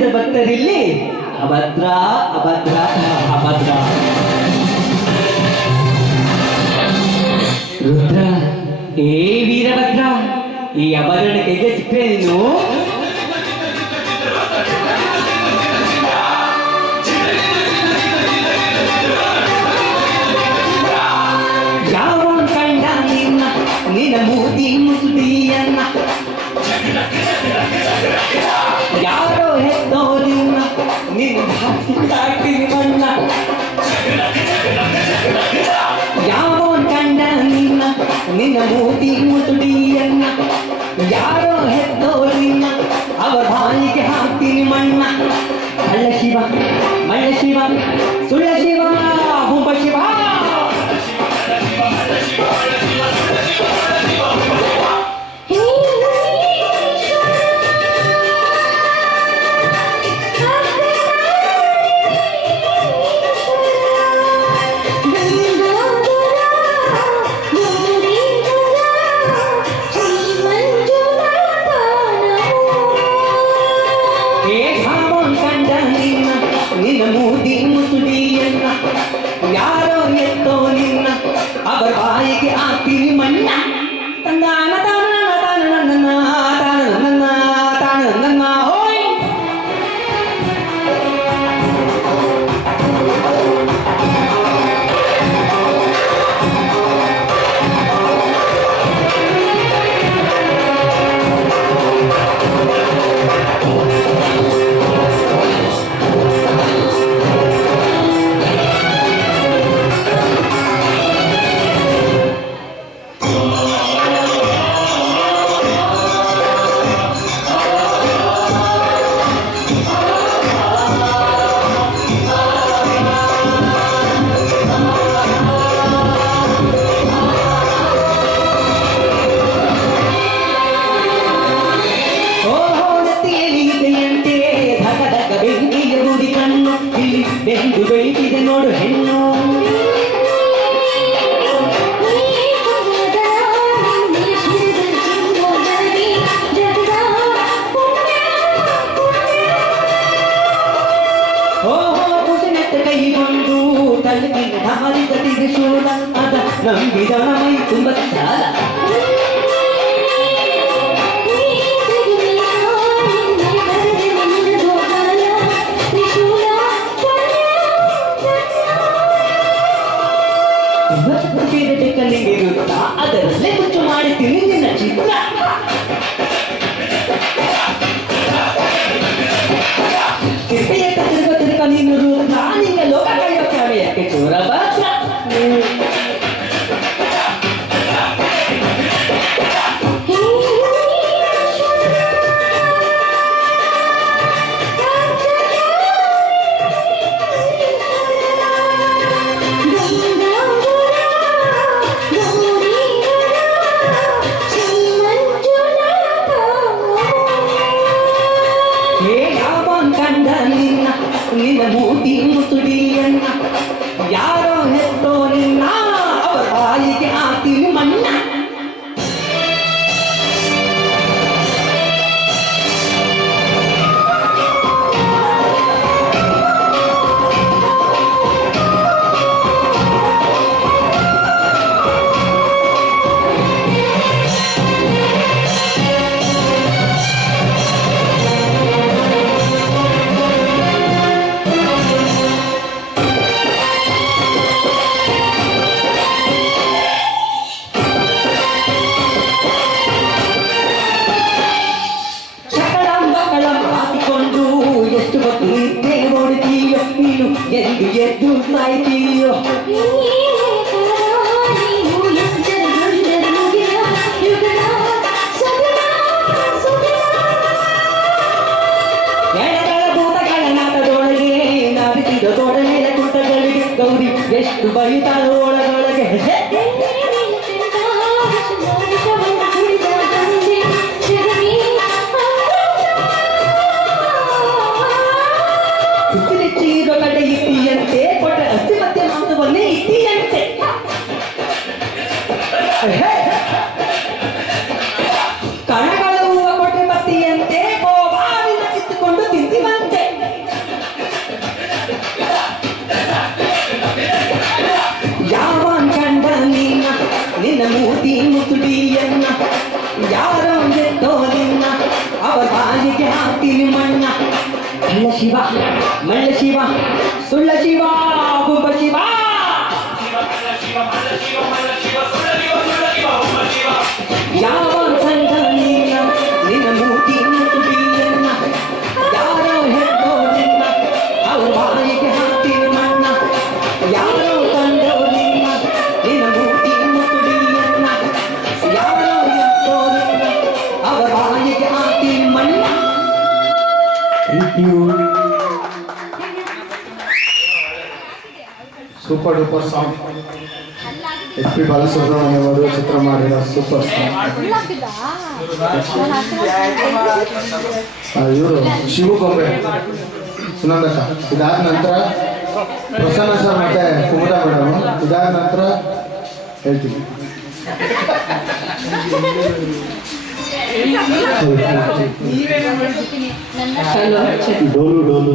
ಸೇರಿದ ಭಕ್ತರಿಲ್ಲಿ ಅಭದ್ರ ಅಭದ್ರ ಅಭದ್ರ. ರುದ್ರ, ಏ ವೀರಭದ್ರ, ಈ ಅಭರಣ ಕೈಗೆ ಸಿಕ್ಕರೆ ನೀನು ಯಾವ ಕಂಡ ನಿನ್ನ ಮೂತಿ ಮುಸುಡಿಯನ್ನ, ಯಾರೋ ಹೆತ್ತೋರಿನ ನಿನ್ನ ದಾಟಿ ಮಣ್ಣ, ಯಾವನ್ ಕಂಡ ನಿನ್ನ ಮೂತಿ ಮುಸುಡಿಯನ್ನ, ಯಾರೋ ಹೆತ್ತೋರಿನ ಅವರ ಬಾಯಿಗೆ ಹಾಕ್ತೀನಿ ಮಣ್ಣ. ಕಳ್ಳ ಶಿವ ಮಳ್ಳ ಶಿವ ಸುಳ್ಳ ಶಿವ ಹುಂಬ ಶಿವ. ನಿನ್ನ ಮೂತಿ ಮುಸುಡಿಯನ್ನ, ಯಾರೋ ಎತ್ತೋ ನಿನ್ನ ಅವರ ಬಾಯಿಗೆ ಹಾಕ್ತೀನಿ ಮಣ್ಣ. ತಂದಾನ ತಾನ ತಾನ ನನ್ನ ತಾನ ನನ್ನ ತಾನ ನನ್ನ ಓಯ್. ಬೆಂದು ಬೆಳಿತಿದೆ ನೋಡು ಹೆಣ್ಣು, ಕುಸಿನೆತ್ತ ಕೈಗೊಂಡು ತಲೆಗಿನ ಧಾರಿದ ತಿರುಶೂಲ, ಅದ ನಂಬಿದವನ ಮೈ ತುಂಬ ಸಾಲ. ಕಲ್ಲಿಗಿರುತ್ತಾ ಅದರಲ್ಲೇ ಮುಚ್ಚು ಮಾಡುತ್ತೀನಿ ನಿನ್ನ ಚಿತ್ರ. ತಿರುಗ ನೀನು ರೂಪ ನಿನ್ನ ಲೋಕ ಕಾಯುವ ಕಾವ್ಯಕ್ಕೆ ಚೋರ ಬಾತ್ರ. ನಿನ್ನ ಮೂತಿ ಮುಸುಡಿಯನ್ನ, ಯಾರೋ ಹೆತ್ತೋ ನಿನ್ನ ಅವರ ಬಾಯಿಗೆ ಹಾಕ್ತೀನಿ ಮಣ್ಣ. ಎಂದು ಎದ್ದು ಸಾಯ್ತೀಯೋ, ಭೂತಗಳನಾಟದೊಳಗೆ ನಾವಿಸಿದ ತೋಡನೆಯ ಕುಟಗಳಿಗೆ ಗೌರಿ ಎಷ್ಟು ಬೈತಾಳ ಒಳಗೊಳಗೆ. ಕಡೆ ಇಟ್ಟಿಯಂತೆ ಕೊಟ್ಟ ಅಸ್ಥಿ ಮತ್ತೆ ಮಾಂಸವನ್ನೇ ಇಟ್ಟಿಯಂತೆ. ಕಣಗಳ ಹೂವ ಕೊಟ್ಟೆ ಬತ್ತಿಯಂತೆ ಗೋವಾಲಿನ ಕಿತ್ತುಕೊಂಡು ತಿಂದಿವಂತೆ. ಶಿವ ಮಳ್ಳ ಶಿವ ಸುಳ್ಳ ಶಿವ ಗುಬ್ಬ ಶಿವ ಯಾವ ಸಂಘ ನಿನ್ನ ನಿನ್ನ ಮೂತಿ ತುಡಿಯನ್ನ ಯಾರೋ ಹೆಣ್ಣೋ ನಿನ್ನ ಅವ್ರ ಬಾಯಿಗೆ ಹಾಕ್ತೀನಿ ಮಣ್ಣ ಯಾರೋ ತಂದೋ ನಿನ್ನ ನಿನ್ನ ಮೂತಿ ತುಡಿಯನ್ನ ಯಾರೋ ಹೆಣ್ಣೋ ನಿನ್ನ ಅವ್ರ ಬಾಯಿಗೆ ಹಾಕ್ತೀನಿ ಮಣ್ಣ. Super duper song. SP Balasubrahmanyam ಅವರು ಚಿತ್ರ ಮಾಡಿದ ಸೂಪರ್ ಸಾಂಗ್. ಇವರು ಶಿವಗೊಂಬೆ ಸುನಂದಕ್ಕ. ಇದಾದ ನಂತರ ಪ್ರಸನ್ನ ಸರ್ ಮತ್ತೆ ಕುಮುದ ಮೇಡಮ್. ಇದಾದ ನಂತರ ಹೇಳ್ತೀವಿ. ಡೋಲು ಡೋಲು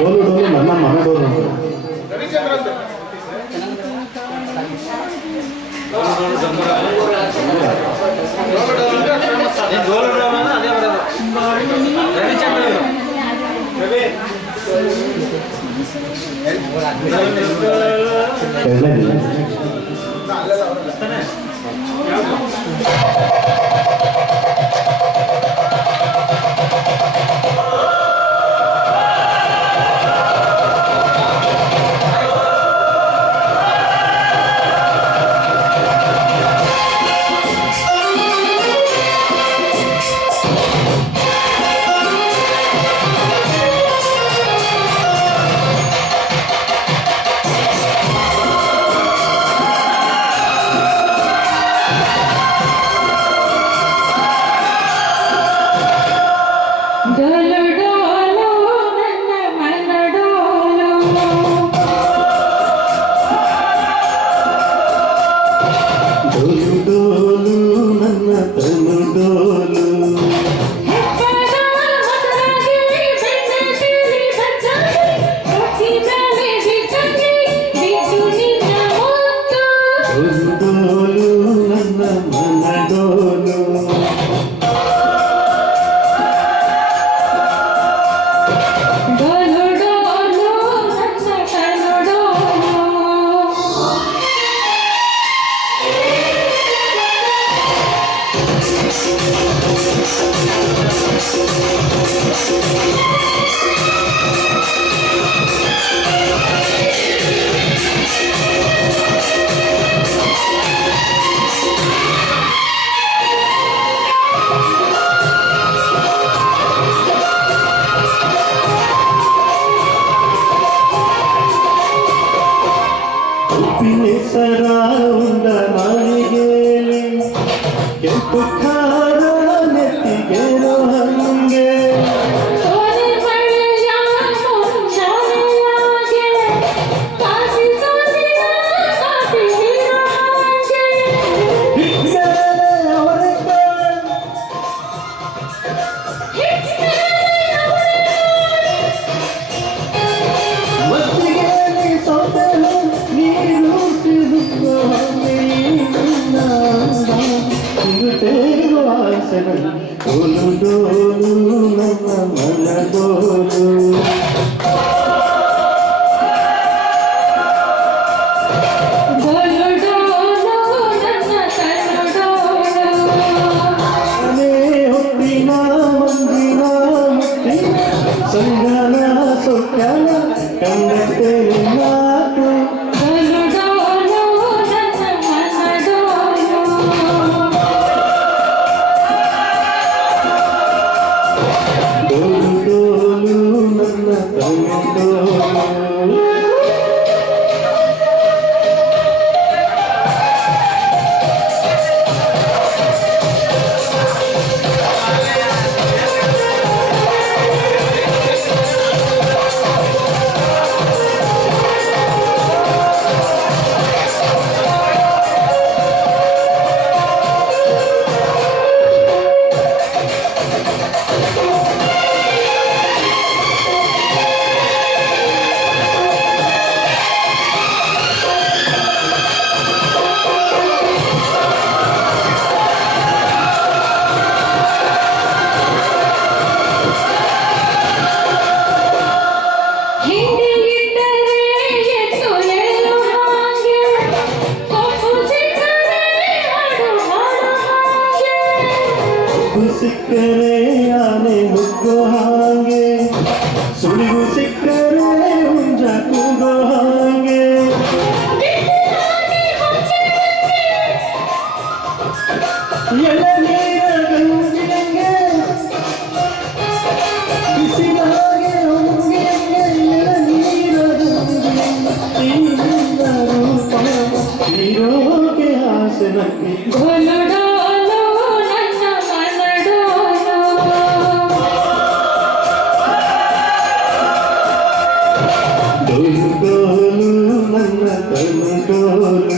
ಡೋಲು ಡೋಲು ನನ್ನ ಮನ ಡೋಲು. ನನ್ನಿ ಘನಡೋಲು ನನ್ನ ಮನಡೋಲು ಡೋಲು ಡೋಲು ನನ್ನ ತನು ಡೋಲು